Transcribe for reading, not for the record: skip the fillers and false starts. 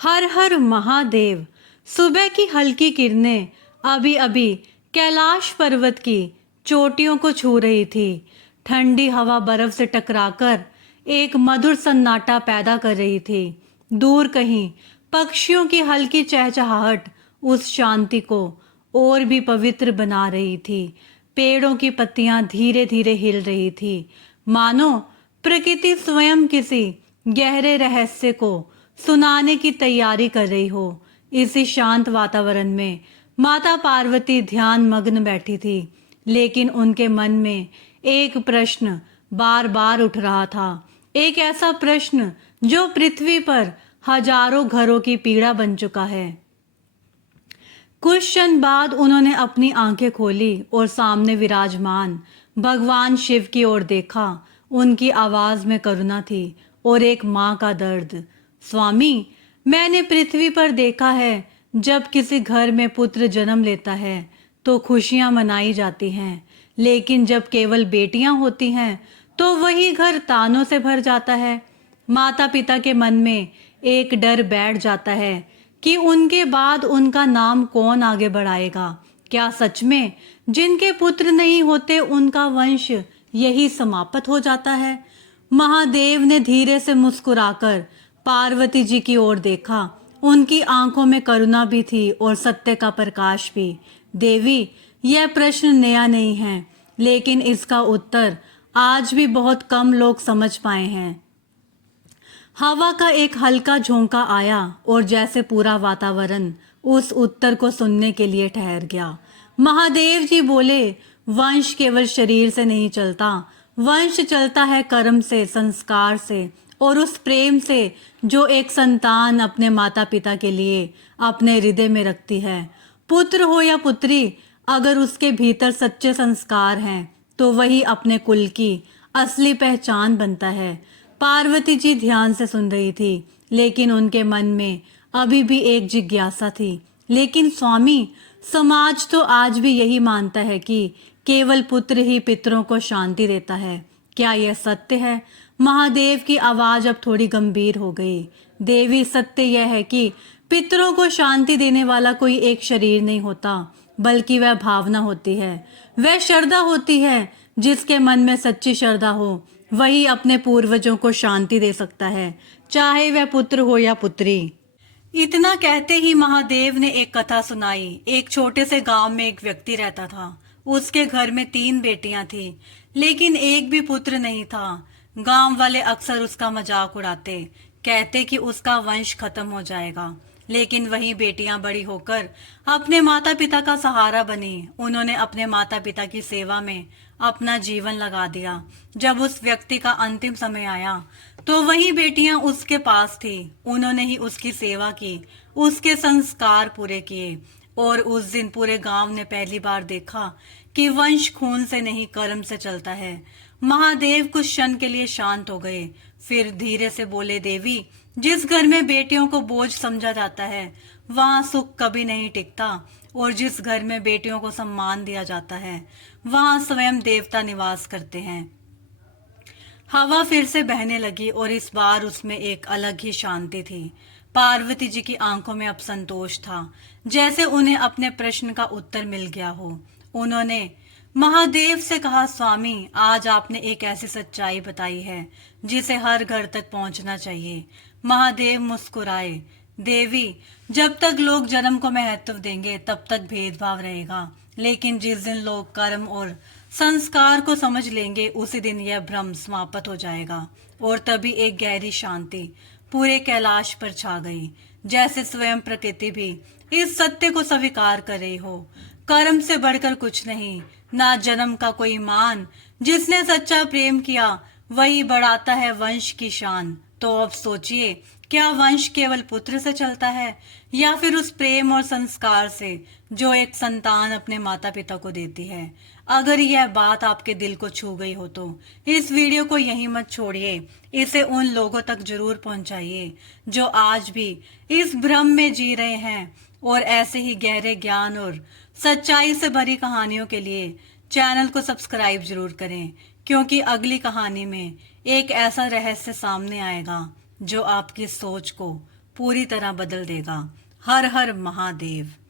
हर हर महादेव। सुबह की हल्की किरणें अभी अभी कैलाश पर्वत की चोटियों को छू रही थी। ठंडी हवा बर्फ से टकराकर एक मधुर सन्नाटा पैदा कर रही थी। दूर कहीं पक्षियों की हल्की चहचहाहट उस शांति को और भी पवित्र बना रही थी। पेड़ों की पत्तियां धीरे धीरे हिल रही थी, मानो प्रकृति स्वयं किसी गहरे रहस्य को सुनाने की तैयारी कर रही हो। इसी शांत वातावरण में माता पार्वती ध्यान मग्न बैठी थी, लेकिन उनके मन में एक प्रश्न बार बार उठ रहा था। एक ऐसा प्रश्न जो पृथ्वी पर हजारों घरों की पीड़ा बन चुका है। कुछ क्षण बाद उन्होंने अपनी आंखें खोली और सामने विराजमान भगवान शिव की ओर देखा। उनकी आवाज में करुणा थी और एक माँ का दर्द। स्वामी, मैंने पृथ्वी पर देखा है, जब किसी घर में पुत्र जन्म लेता है तो खुशियां मनाई जाती हैं, लेकिन जब केवल बेटियां होती हैं तो वही घर तानों से भर जाता है। माता पिता के मन में एक डर बैठ जाता है कि उनके बाद उनका नाम कौन आगे बढ़ाएगा। क्या सच में जिनके पुत्र नहीं होते उनका वंश यही समाप्त हो जाता है? महादेव ने धीरे से मुस्कुराकर पार्वती जी की ओर देखा। उनकी आंखों में करुणा भी थी और सत्य का प्रकाश भी। देवी, यह प्रश्न नया नहीं है, लेकिन इसका उत्तर आज भी बहुत कम लोग समझ पाए हैं। हवा का एक हल्का झोंका आया और जैसे पूरा वातावरण उस उत्तर को सुनने के लिए ठहर गया। महादेव जी बोले, वंश केवल शरीर से नहीं चलता, वंश चलता है कर्म से, संस्कार से और उस प्रेम से जो एक संतान अपने माता पिता के लिए अपने हृदय में रखती है। पुत्र हो या पुत्री, अगर उसके भीतर सच्चे संस्कार हैं तो वही अपने कुल की असली पहचान बनता है। पार्वती जी ध्यान से सुन रही थी, लेकिन उनके मन में अभी भी एक जिज्ञासा थी। लेकिन स्वामी, समाज तो आज भी यही मानता है कि केवल पुत्र ही पितरों को शांति देता है। क्या यह सत्य है? महादेव की आवाज अब थोड़ी गंभीर हो गई। देवी, सत्य यह है कि पितरों को शांति देने वाला कोई एक शरीर नहीं होता, बल्कि वह भावना होती है, वह श्रद्धा होती है। जिसके मन में सच्ची श्रद्धा हो वही अपने पूर्वजों को शांति दे सकता है, चाहे वह पुत्र हो या पुत्री। इतना कहते ही महादेव ने एक कथा सुनाई। एक छोटे से गांव में एक व्यक्ति रहता था। उसके घर में 3 बेटियां थी, लेकिन एक भी पुत्र नहीं था। गांव वाले अक्सर उसका मजाक उड़ाते, कहते कि उसका वंश खत्म हो जाएगा। लेकिन वही बेटियां बड़ी होकर अपने माता पिता का सहारा बनी। उन्होंने अपने माता पिता की सेवा में अपना जीवन लगा दिया। जब उस व्यक्ति का अंतिम समय आया तो वही बेटियां उसके पास थी। उन्होंने ही उसकी सेवा की, उसके संस्कार पूरे किए। और उस दिन पूरे गांव ने पहली बार देखा कि वंश खून से नहीं कर्म से चलता है। महादेव कुछ क्षण के लिए शांत हो गए, फिर धीरे से बोले, देवी, जिस घर में बेटियों को बोझ समझा जाता है वहां सुख कभी नहीं टिकता, और जिस घर में बेटियों को सम्मान दिया जाता है वहां स्वयं देवता निवास करते हैं। हवा फिर से बहने लगी और इस बार उसमें एक अलग ही शांति थी। पार्वती जी की आंखों में अब संतोष था, जैसे उन्हें अपने प्रश्न का उत्तर मिल गया हो। उन्होंने महादेव से कहा, स्वामी, आज आपने एक ऐसी सच्चाई बताई है जिसे हर घर तक पहुंचना चाहिए। महादेव मुस्कुराए, देवी, जब तक लोग जन्म को महत्व देंगे तब तक भेदभाव रहेगा, लेकिन जिस दिन लोग कर्म और संस्कार को समझ लेंगे उसी दिन यह भ्रम समाप्त हो जाएगा। और तभी एक गहरी शांति पूरे कैलाश पर छा गई, जैसे स्वयं प्रकृति भी इस सत्य को स्वीकार कर रही हो। कर्म से बढ़कर कुछ नहीं, ना जन्म का कोई मान। जिसने सच्चा प्रेम किया वही बढ़ाता है वंश की शान। तो अब सोचिए, क्या वंश केवल पुत्र से चलता है या फिर उस प्रेम और संस्कार से जो एक संतान अपने माता पिता को देती है? अगर यह बात आपके दिल को छू गई हो तो इस वीडियो को यहीं मत छोड़िए, इसे उन लोगों तक जरूर पहुंचाइए जो आज भी इस भ्रम में जी रहे हैं। और ऐसे ही गहरे ज्ञान और सच्चाई से भरी कहानियों के लिए चैनल को सब्सक्राइब जरूर करें, क्योंकि अगली कहानी में एक ऐसा रहस्य सामने आएगा जो आपकी सोच को पूरी तरह बदल देगा। हर हर महादेव।